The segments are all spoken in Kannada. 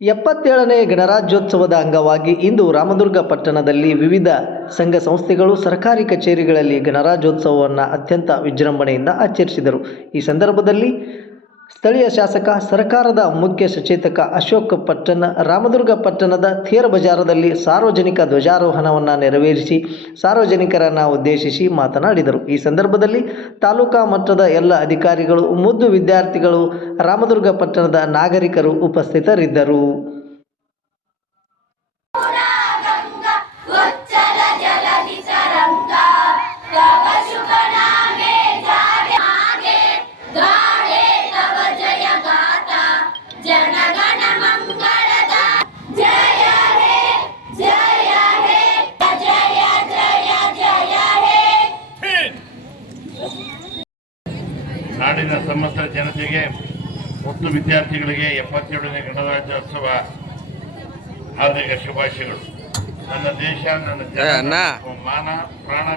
ಎಪ್ಪತ್ತೇಳನೇ ಗಣರಾಜ್ಯೋತ್ಸವದ ಅಂಗವಾಗಿ ಇಂದು ರಾಮದುರ್ಗ ಪಟ್ಟಣದಲ್ಲಿ ವಿವಿಧ ಸಂಘ ಸಂಸ್ಥೆಗಳು, ಸರ್ಕಾರಿ ಕಚೇರಿಗಳಲ್ಲಿ ಗಣರಾಜ್ಯೋತ್ಸವವನ್ನು ಅತ್ಯಂತ ವಿಜೃಂಭಣೆಯಿಂದ ಆಚರಿಸಿದರು. ಈ ಸಂದರ್ಭದಲ್ಲಿ ಸ್ಥಳೀಯ ಶಾಸಕ, ಸರ್ಕಾರದ ಮುಖ್ಯ ಸಚೇತಕ ಅಶೋಕ್ ಪಟ್ಟಣ, ರಾಮದುರ್ಗ ಪಟ್ಟಣದ ಥೇರ್ ಬಜಾರದಲ್ಲಿ ಸಾರ್ವಜನಿಕ ಧ್ವಜಾರೋಹಣವನ್ನು ನೆರವೇರಿಸಿ ಸಾರ್ವಜನಿಕರನ್ನು ಉದ್ದೇಶಿಸಿ ಮಾತನಾಡಿದರು. ಈ ಸಂದರ್ಭದಲ್ಲಿ ತಾಲೂಕಾ ಮಟ್ಟದ ಎಲ್ಲ ಅಧಿಕಾರಿಗಳು, ಮುದ್ದು ವಿದ್ಯಾರ್ಥಿಗಳು, ರಾಮದುರ್ಗ ಪಟ್ಟಣದ ನಾಗರಿಕರು ಉಪಸ್ಥಿತರಿದ್ದರು. ನಾಡಿನ ಸಮಸ್ತ ಜನತೆಗೆ ಮತ್ತು ವಿದ್ಯಾರ್ಥಿಗಳಿಗೆ ಎಪ್ಪತ್ತೇಳನೇ ಗಣರಾಜ್ಯೋತ್ಸವ ಹಾರ್ದಿಕ ಶುಭಾಶಯಗಳು. ನನ್ನ ದೇಶ ನನ್ನ. ಜನ ಮಾನ ಪ್ರಾಣ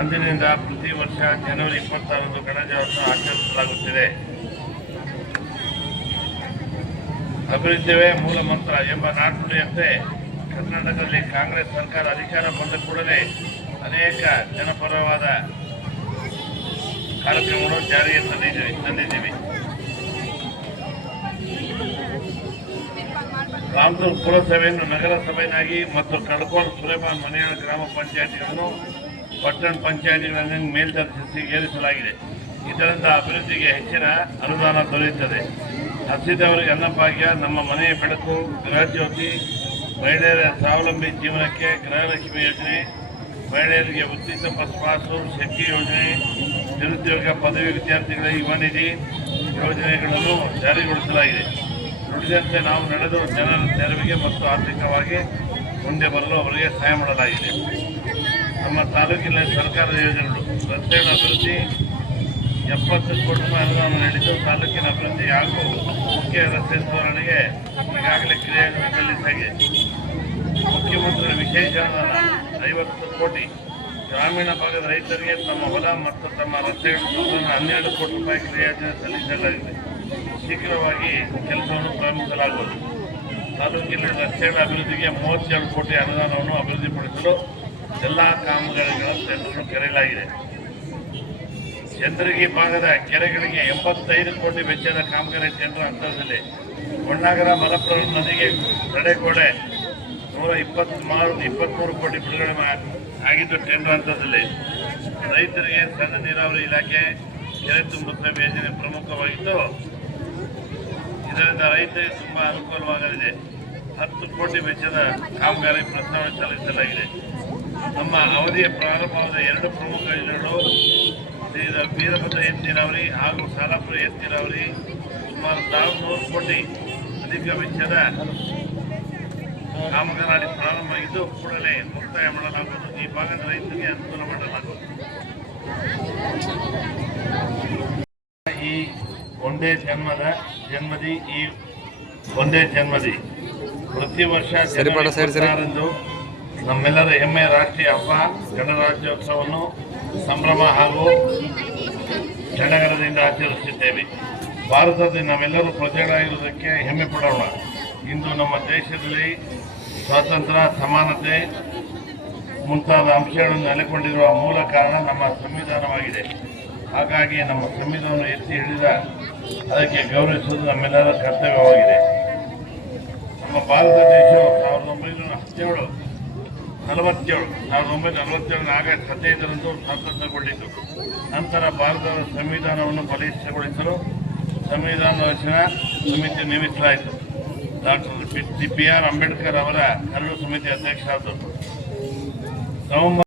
ಅಂದಿನಿಂದ ಪ್ರತಿ ವರ್ಷ ಜನವರಿ ಇಪ್ಪತ್ತಾರರಂದು ಗಣರಾಜ್ಯೋತ್ಸವ ಆಚರಿಸಲಾಗುತ್ತಿದೆ. ಅಭಿವೃದ್ಧಿಯವೇ ಮೂಲ ಮಂತ್ರ ಎಂಬ ನಾಣ್ಣುಡಿಯಂತೆ ಕರ್ನಾಟಕದಲ್ಲಿ ಕಾಂಗ್ರೆಸ್ ಸರ್ಕಾರ ಅಧಿಕಾರ ಬಂದ ಕೂಡಲೇ ಅನೇಕ ಜನಪರವಾದ ಕಾರ್ಯಕ್ರಮಗಳು ಜಾರಿಗೆ ತಂದಿದ್ದೀವಿ ತಂದಿದ್ದೀವಿ. ರಾಮದುರ್ಗ ಪುರಸಭೆಯನ್ನು ನಗರಸಭೆಯನ್ನಾಗಿ ಮತ್ತು ಕಡ್ಕೋಲ್ ಸುಲೇಮಾನ್ ಮನೆಯಾಳ ಗ್ರಾಮ ಪಂಚಾಯತಿಗಳನ್ನು ಪಟ್ಟಣ ಪಂಚಾಯತಿಗಳನ್ನು ಮೇಲ್ದರ್ಶಿಸಿ ಏರಿಸಲಾಗಿದೆ. ಇದರಿಂದ ಅಭಿವೃದ್ಧಿಗೆ ಹೆಚ್ಚಿನ ಅನುದಾನ ದೊರೆಯುತ್ತದೆ. ಹಸಿದವರಿಗೆ ಅನ್ನಭಾಗ್ಯ, ನಮ್ಮ ಮನೆಯ ಬೆಳಕು, ಗೃಹಜ್ಯೋತಿ, ಮಹಿಳೆಯರ ಸ್ವಾವಲಂಬಿ ಜೀವನಕ್ಕೆ ಗೃಹಲಕ್ಷ್ಮಿ ಯೋಜನೆ, ಮಹಿಳೆಯರಿಗೆ ಉಚಿತ ಬಸ್ ಪಾಸು ಶಕ್ತಿ ಯೋಜನೆ ನಿರುದ್ಯೋಗ ಪದವಿ ವಿದ್ಯಾರ್ಥಿಗಳ ಯುವ ನಿಧಿ ಯೋಜನೆಗಳನ್ನು ಜಾರಿಗೊಳಿಸಲಾಗಿದೆ. ನುಡಿದಂತೆ ನಾವು ನಡೆದು ಜನರ ನೆರವಿಗೆ ಮತ್ತು ಆರ್ಥಿಕವಾಗಿ ಮುಂದೆ ಬರಲು ಅವರಿಗೆ ಸಹಾಯ ಮಾಡಲಾಗಿದೆ. ನಮ್ಮ ತಾಲೂಕಿನ ಸರ್ಕಾರದ ಯೋಜನೆಗಳು ರಸ್ತೆಗಳ ಅಭಿವೃದ್ಧಿ, ಎಪ್ಪತ್ತು ಕೋಟಿ ರೂಪಾಯಿ ಅನುದಾನ ನೀಡಿದ್ದು ತಾಲೂಕಿನ ಅಭಿವೃದ್ಧಿ ಹಾಗೂ ಮುಖ್ಯ ರಸ್ತೆ ಸುಧಾರಣೆಗೆ ಈಗಾಗಲೇ ಕ್ರಿಯೆಗಳನ್ನು ಸಲ್ಲಿಸಲಾಗಿದೆ. ಮುಖ್ಯಮಂತ್ರಿಗಳ ವಿಶೇಷ ಅನುದಾನ ಐವತ್ತು ಕೋಟಿ ಗ್ರಾಮೀಣ ಭಾಗದ ರೈತರಿಗೆ ತಮ್ಮ ಹೊಲ ಮತ್ತು ತಮ್ಮ ರಸ್ತೆ ಹನ್ನೆರಡು ಕೋಟಿ ರೂಪಾಯಿ ಕ್ರಿಯಾಜನೆ ಸಲ್ಲಿಸಲಾಗಿದೆ. ಶೀಘ್ರವಾಗಿ ಕೆಲಸವನ್ನು ಪ್ರಾರಂಭಿಸಲಾಗುವುದು. ತಾಲೂಕಿನ ರಸ್ತೆಗಳ ಅಭಿವೃದ್ಧಿಗೆ ಮೂವತ್ತೇಳು ಕೋಟಿ ಅನುದಾನವನ್ನು ಅಭಿವೃದ್ಧಿಪಡಿಸಲು ಎಲ್ಲ ಕಾಮಗಾರಿಗಳ ಟೆಂಡರ್ನ್ನು ಕರೆಯಲಾಗಿದೆ. ಚಂದ್ರಗಿ ಭಾಗದ ಕೆರೆಗಳಿಗೆ ಎಂಬತ್ತೈದು ಕೋಟಿ ವೆಚ್ಚದ ಕಾಮಗಾರಿ ಟೆಂಡರ್ ಹಂತದಲ್ಲಿ. ಹೊನ್ನಾಗರ, ಮಲಪ್ರಭು ನದಿಗೆ ತಡೆಗೋಡೆ ನೂರ ಇಪ್ಪತ್ತ್ಮೂರು ಇಪ್ಪತ್ತ್ಮೂರು ಕೋಟಿ ಬಿಡುಗಡೆ ಆಗಿದ್ದು ಟೆಂಡರ್ ಹಂತದಲ್ಲಿ ರೈತರಿಗೆ ಸಣ್ಣ ನೀರಾವರಿ ಇಲಾಖೆ ಕೆರೆ ತುಂಬುತ್ತವೆ ಯೋಜನೆ ಪ್ರಮುಖವಾಗಿದ್ದು, ಇದರಿಂದ ರೈತರಿಗೆ ತುಂಬ ಅನುಕೂಲವಾಗಲಿದೆ. ಹತ್ತು ಕೋಟಿ ವೆಚ್ಚದ ಕಾಮಗಾರಿ ಪ್ರಸ್ತಾವ ಸಲ್ಲಿಸಲಾಗಿದೆ. ನಮ್ಮ ಅವಧಿಯ ಪ್ರಾರಂಭವಾದ ಎರಡು ಪ್ರಮುಖ ಯೋಜನೆಗಳು ವೀರಭದ್ರ ಎತ್ ನೀರಾವರಿ ಹಾಗೂ ಸಾಲಾಪುರ ಎತ್ ನೀರಾವರಿ ಸುಮಾರು ಸಾವಿರದ ಕೋಟಿ ಅಧಿಕ ವೆಚ್ಚದ ಕಾಮಗಾರಿ ಪ್ರಾರಂಭವಾಗಿದ್ದು ಕೂಡಲೇ ಮುಕ್ತಾಯ ಮಾಡಲಾಗುವುದು. ಈ ಭಾಗದ ರೈತರಿಗೆ ಅನುಕೂಲ ಮಾಡಲಾಗುವುದು. ಈ ಒಂದೇ ಜನ್ಮದ ಜನ್ಮದಿ ಈ ಒಂದೇ ಜನ್ಮದಿ. ಪ್ರತಿ ವರ್ಷ. ಜನವರಿ ನಮ್ಮೆಲ್ಲರ ಹೆಮ್ಮೆಯ ರಾಷ್ಟ್ರೀಯ ಹಬ್ಬ ಗಣರಾಜ್ಯೋತ್ಸವವನ್ನು ಸಂಭ್ರಮ ಹಾಗೂ ಸಡಗರದಿಂದ ಆಚರಿಸುತ್ತಿದ್ದೇವೆ. ಭಾರತದಲ್ಲಿ ನಾವೆಲ್ಲರೂ ಪ್ರಜೆಗಳಾಗಿರುವುದಕ್ಕೆ ಹೆಮ್ಮೆ ಪಡೋಣ. ಇಂದು ನಮ್ಮ ದೇಶದಲ್ಲಿ ಸ್ವಾತಂತ್ರ್ಯ, ಸಮಾನತೆ ಮುಂತಾದ ಅಂಶಗಳನ್ನು ನೆಲೆಗೊಂಡಿರುವ ಮೂಲ ಕಾರಣ ನಮ್ಮ ಸಂವಿಧಾನವಾಗಿದೆ. ಹಾಗಾಗಿ ನಮ್ಮ ಸಂವಿಧಾನವನ್ನು ಎತ್ತಿ ಹಿಡಿದ ಅದಕ್ಕೆ ಗೌರವಿಸುವುದು ನಮ್ಮೆಲ್ಲರ ಕರ್ತವ್ಯವಾಗಿದೆ. ನಮ್ಮ ಭಾರತ ದೇಶವು ಸಾವಿರದ ಒಂಬೈನೂರ ಹತ್ತೇಳು ನಲವತ್ತೇಳು, ಸಾವಿರದ ಒಂಬೈನೂರ ನಲವತ್ತೇಳು ಆಗಸ್ಟ್ ಹದಿನೈದರಂದು ಸ್ವಾತಂತ್ರ್ಯಗೊಂಡಿತು ನಂತರ ಭಾರತದ ಸಂವಿಧಾನವನ್ನು ಬಲಿಷ್ಠಗೊಳಿಸಲು ಸಂವಿಧಾನ ರಚನಾ ಸಮಿತಿ ನೇಮಿಸಲಾಯಿತು. Doctor P P R Ambedkar ಅವರ ಕರಡು ಸಮಿತಿ ಅಧ್ಯಕ್ಷರಾದರು ನವೆಂಬರ್